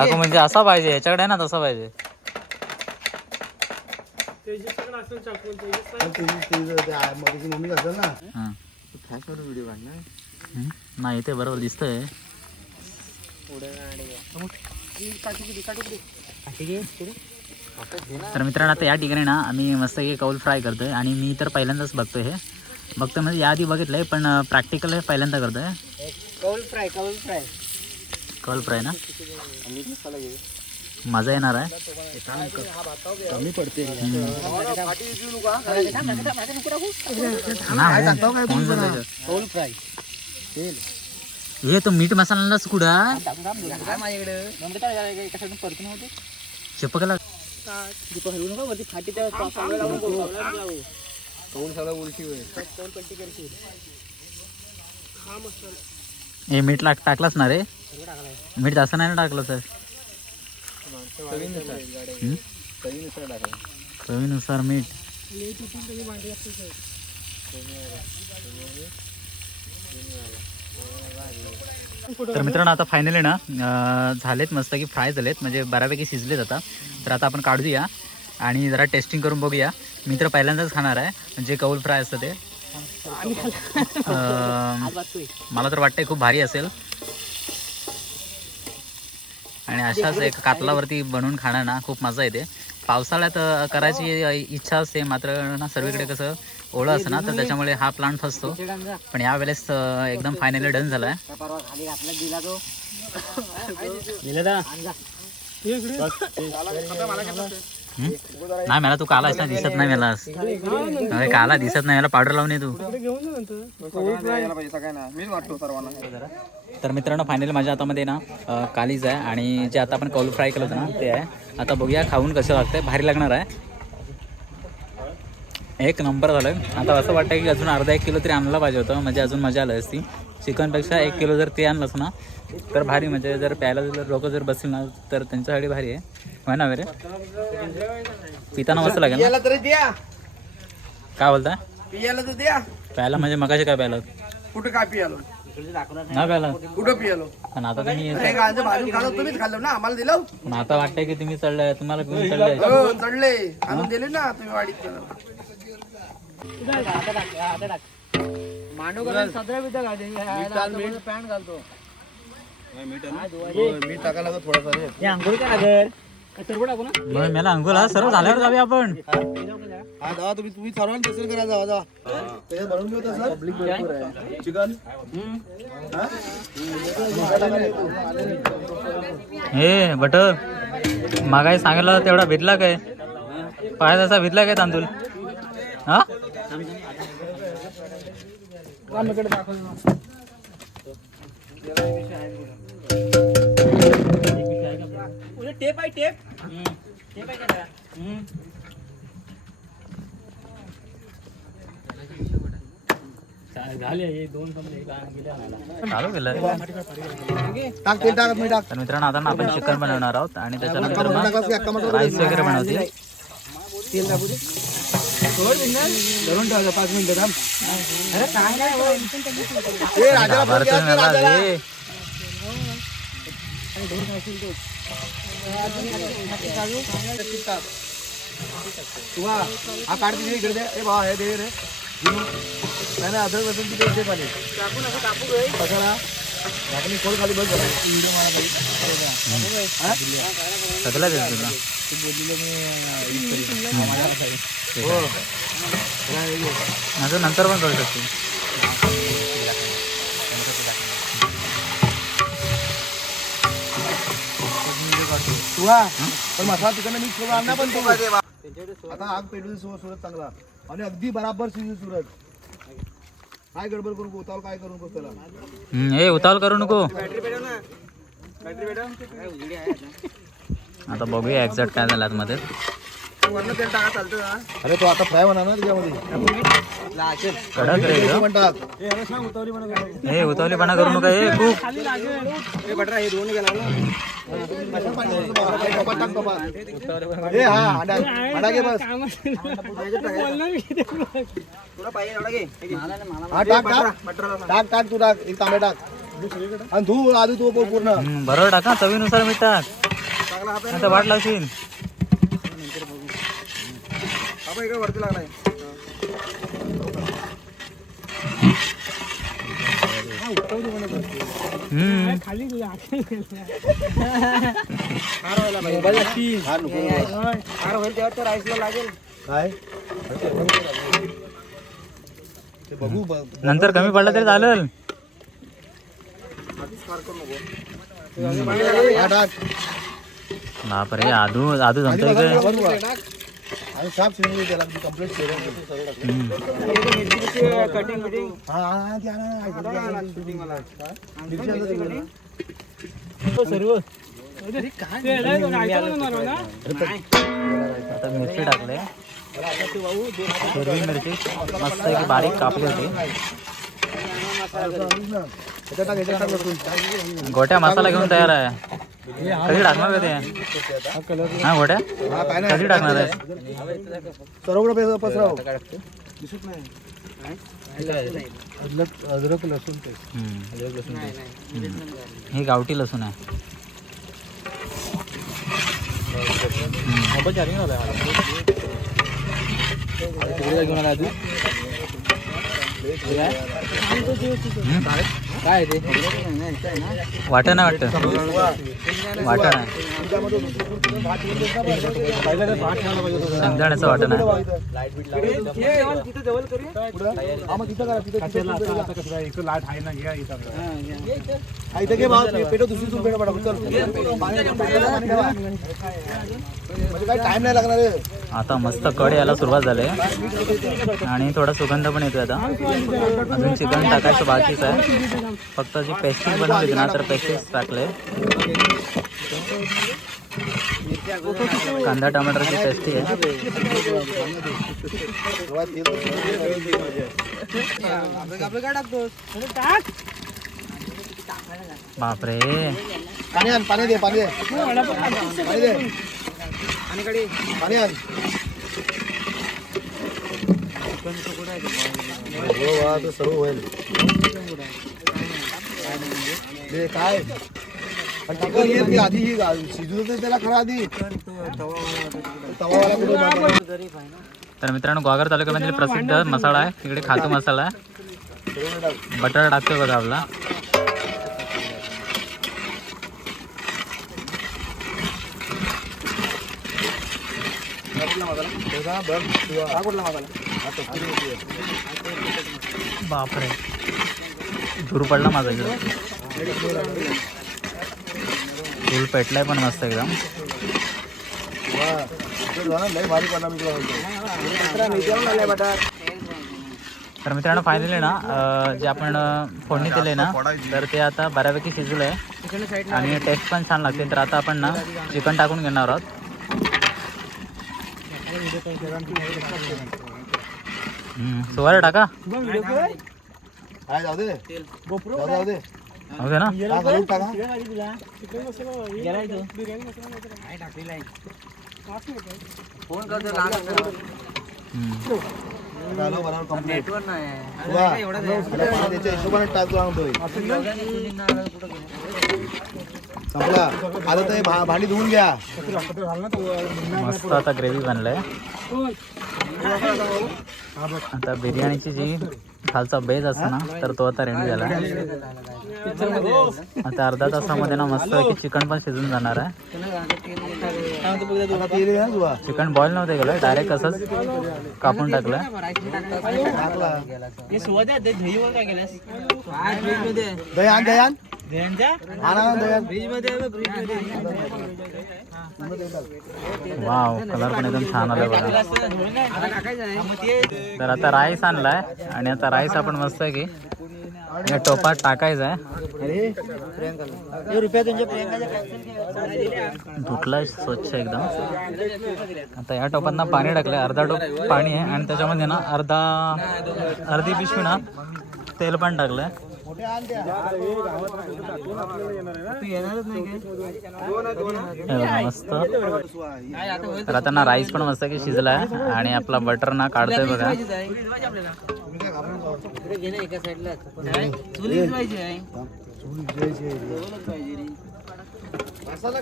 टाकू म्हणजे असा पाहिजे याच्याकडे ना तसा पाहिजे. मम्मी असेल ना हा. व्हिडिओ काढणार हम्म. नाही ते बरोबर दिसतंय. तर मित्रांनो आता या ठिकाणी ना आम्ही मस्त कौल फ्राय करतोय आणि मी तर पहिल्यांदाच बघतोय हे. बघतोय म्हणजे याआधी बघितलंय पण प्रॅक्टिकल हे पहिल्यांदा करतोय. कौल फ्राय कौल फ्राय कौल फ्राय ना? मजा येणार आहे. कमी पडते. नाही, कोण बोलायचं? कौल फ्राय हे तो मीठ मसालाच होते चिपकला कौल सगळं उलटी होईल. हे मीठ लाग टाकलाच ना रे? मीठ जास्त नाही ना टाकलं तर? हम्म? चवीनुसार मीठ. तर मित्रांनो आता फायनली ना झालेत मस्त की फ्राय झालेत म्हणजे बऱ्यापैकी शिजलेत आता. तर आता आपण काढूया आणि जरा टेस्टिंग करून बघूया. मी तर पहिल्यांदाच खाणार आहे जे कौल फ्राय असतं ते. मला तर वाटतंय खूप भारी असेल. आणि अशाच एक कातलावरती बनवून खाणं ना खूप मजा येते. पावसाळ्यात अं, करायची इच्छा असते मात्र ना सर्वीकडे कसं ओळं असतं ना तर त्याच्यामुळे हा प्लांट फसतो. पण यावेळेस एकदम फायनली डन झालाय. परवा नाही मला तू काला ना दिसत नाही मला. अरे काला दिसत नाही मला पावडर लावून ये तू. तर मित्रांनो फायनली माझ्या हातामध्ये ना कालीज आहे आणि जे आता आपण कौल फ्राय केलं होतं ना ते आहे. आता बघूया खाऊन कसं लागतंय. भारी लागणार आहे. एक नंबर झालं. आता असं वाटतं की अजून अर्धा एक किलो तरी आणला पाहिजे होतं. म्हणजे अजून मजा आली असती. चिकनपेक्षा एक किलो जर ते आणलंस ना तर भारी. म्हणजे जर प्यायला जर लोक जर बसतील ना तर त्यांच्यासाठी भारी आहे. होय ना रे पिताना मस्त लागेल ना। पियाला तरी द्या। काय बोलता पियाला तर द्या। प्यायला म्हणजे मगाशी काय प्यायला कुठं काय पियालो? नाही प्यायला कुठं पियालो? पण आता तुम्ही हे गांजे भाजून खालो तुम्हीच खाल्लो ना आम्हाला दिलं। पण आता वाटतंय की तुम्ही चढलाय तुम्हाला घेऊन चढलाय हो चढले. आणून दिले ना तुम्ही वाडीत केलं पॅन्ट घालतो. मीठ टाकायला थोडासा रे मग मला अंघोळ हा सर्व झाल्यावर जाऊया आपण. हा जावा तुम्ही तुम्ही सर्वांनी तसं करा जावा जा त्याच्यात बनवून घेऊ तसं. पब्लिक भरपूर आहे. चिकन हे? बटर. मागाय सांगितलं तेवढा भेटला काय? पाय तसा भेटला काय तांदूळ? हा? टेप आहे टेप चालू केलं टाक तेल टाक मी टाक तर मित्रांनो आता ना आपण चिकन बनवणार आहोत आणि त्याच्यानंतर अख्खा राईस वगैरे बनवतील. तेल टाकू दे. धरून ठेवायचं पाच मिनिटं थांब. अरे काय नाही ए राजाला फोन वा हा काढ तिथे इकडे दे ए बा हे दे रे नाही नाही अदरक बसून तिथे इथे पाणी टाकू नका टाकू खोल खाली बघ जरा. व्हिडिओ पाहिजे. सगळं तुला बोललेलं मी हो नंतर पण करू शकतो तू हा पण मसाला तिकडनं मी आणणार पण तू. आता आग पेटू दे सुरत चांगला. आणि अगदी बराबर शिजू सुरत. काय गडबड करू गोतावर काय करू नको त्याला. हम्म, हे उतावल करू नको. आता बघूया एक्झॅक्ट काय झालं आतमध्ये. का अरे तो आता फ्राय होणार ना त्याच्यामध्ये. कडक रे एकदम. पण टाक हे उतावलीपणा करू नका. हे खूप कपात टाक टाक. तू टाक. एक तांबे टाक. आणि आधी तू पूर्ण. बरोबर टाका चवीनुसार मीठ टाक वाट लावशील. वरती लागलाय. हा नंतर कमी पडला तरी चालेल. बापरे आदू आदू जमतोय काय. आणि साफ शिजवून त्याला कंप्लीट शिजवून हम्म. हा हा हा, ते आणा, आणा, ऐका. मिरची आणतो तिकडे. आता मिरची टाकले हिरवी मिरची मस्त की बारीक कापली होती याच्यात टाक, याच्यात टाक वरतून. गोट्या मसाला घेऊन तयार आहे कधी टाकणार ते? हा घोड्या कधी टाकणार आहे? सर्वकडे पस- दिसत नाही अद्रक अद्रक लसूण पेस्ट हम्म. हे गावठी लसूण आहे. घेऊन आला तू काय ते वाटण आहे वाटतं. वाटण. शेंगदाण्याचं वाटण आहे. म्हणजे काय टाइम नाही लागणार आहे. आता मस्त कड यायला सुरुवात झाली आहे. आणि थोडा सुगंध पण येतोय आता. अजून चिकन टाकायचं बाकीच आहे. फक्त जी पेस्टिंग बनवली ना तर पेस्टिंग टाकले. कांदा टमाटरची पेस्टी आहे. बापरे. पाणी पाणी दे. पाणी दे. आण हो, वा, तो सर्व होईल. काय? आधी ही त्याला खरा आधी? तर मित्रांनो गोगर तालुक्यामधील प्रसिद्ध मसाला आहे. तिकडे खातो मसाला आहे. बटाटा टाकतोय बघा आपला तो का? बघ, तुझा. हा कुठला मसाला? हा कस्तुरी मेथी आहे. बापरे. धूर पडला माझा इकडं. फुल पेटलाय पण मस्त एकदम. तर मित्रांनो फायनली ना जे आपण फोडणी दिले ना तर ते आता बऱ्यापैकी शिजलं आहे आणि टेस्ट पण छान लागते. तर आता आपण ना चिकन टाकून घेणार आहोत. हम्म, सुवार टाका काय जाऊ दे जाऊ दे, जाऊ दे हो दे ना हा, घालून टाका हम्म. झालं बरोबर complete. वा, आता पाणी त्याच्या हिशोबाने टाक तू आणतोय. संपला आता ते भा- भांडी धुवून घ्या. मस्त आता ग्रेव्ही बनलंय. आता बिर्याणीची जी खालचा बेज असतो ना तर तो आता रेडी झाला. आता अर्धा तासामध्ये ना मस्त की चिकन पण शिजून जाणार आहे. चिकन बॉईल नव्हते गेलं डायरेक्ट असंच कापून टाकलं. टाकला. दही वाव कलर पण एकदम छान आलाय बघा. तर आता राईस आणलाय आणि आता राईस आपण मस्त आहे की या टोपात टाकायचा आहे. धुतलाय स्वच्छ एकदम. आता या टोपात ना पाणी टाकलंय. अर्धा टोप पाणी आहे आणि त्याच्यामध्ये ना अर्धा अर्धी पिशवी ना तेल पण टाकलंय. हे बघा, मस्त. तर आता ना राईस पण मस्त की शिजलाय आणि आपला बटर ना काढतोय बघा.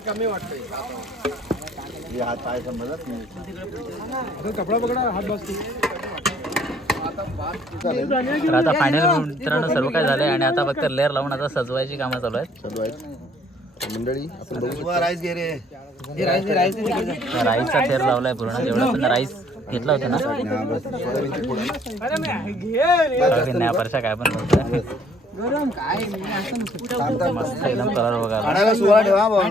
कमी वाटतोय. हात पाय समजत कपडा पकडा हात बसतो. तर आता फायनल मित्रांनो सर्व काय झालंय आणि आता फक्त लेअर लावून आता सजवायची कामं चालू आहेत. चालू आहेत मंडळी आपण बघू राईस घे रे. राईसचा थेर लावलाय पूर्ण. जेवढं पण राईस घेतला होता ना. नाही परशा काय पण बोलतोय. मस्त एकदम कलर बघा. काढायला सुवा ठेवा भाऊ.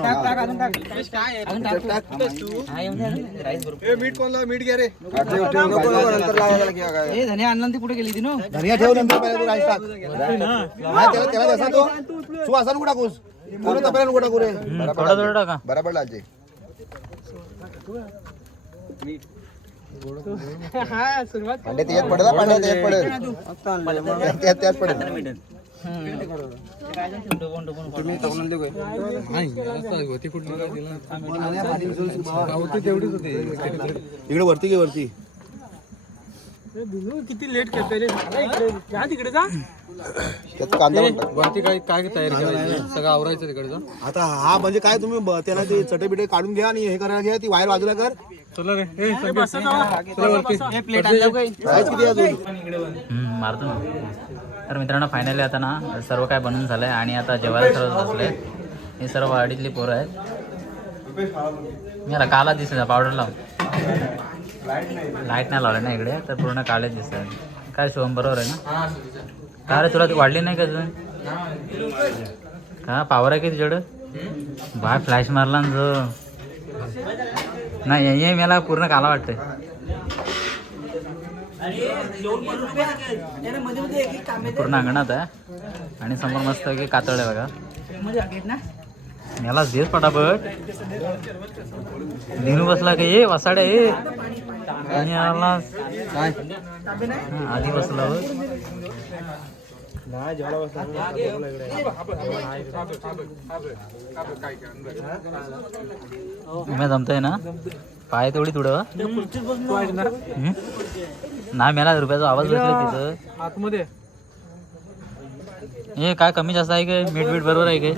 मीठ कोणला? मीठ घ्या रे. धनिया ठेव नंतर पहिले तू राईस टाक. नाही, त्याला त्याला तसा तो. तू असा नको टाकूस. कोण तपेला नको टाकू रे. हम्म, थोडं थोडं टाका. बरोबर लालचे. पांडे त्यात पडेल हा, पांडे त्यात पडेल त्यात त्यात पडेल इकडे वरती घे वरती. किती लेट करतोय रे जा तिकडे कांदा. वरती काय काय तयारी करायची सगळं आवरायचं तिकडे जा आता हा म्हणजे काय तुम्ही ब- त्याला ते चटे बिटे काढून घ्या आणि हे करायला घ्या ती वायर बाजूला कर. चला रे. ए, सगळे. प्लेट राईस किती आहे अजून? हम्म, मारतो ना. तर मित्रांनो फायनली आता ना सर्व काय बनून झालंय आणि आता जेवायला सर्व बसले हे सर्व वाडीतली पोरं आहेत. मला काला दिसत पावडर लाव लाइट नाही लावलं ना इकडे तर पूर्ण काळे दिसत आहे काय शिवम बरोबर आहे ना? का रे तुला वाढली नाही का अजून? का? पावर आहे का तुझ्याकडं बाय फ्लॅश मारला ना जो. नाही हे मला पूर्ण काला वाटतंय. पूर्ण अंगणात आहे. आणि समोर मस्त की कातळ आहे बघा. याला देत पटापट. दिनू बसला का? ये वसाड्या ये आणि याला आधी बसला हो. मी जमतोय ना पाय तेवढी तुडं हम्म? नाही मला रुपयाचा आवाज बसला तिथं आतमध्ये हे काय कमी जास्त आहे काय मीठ मीठ बरोबर आहे काय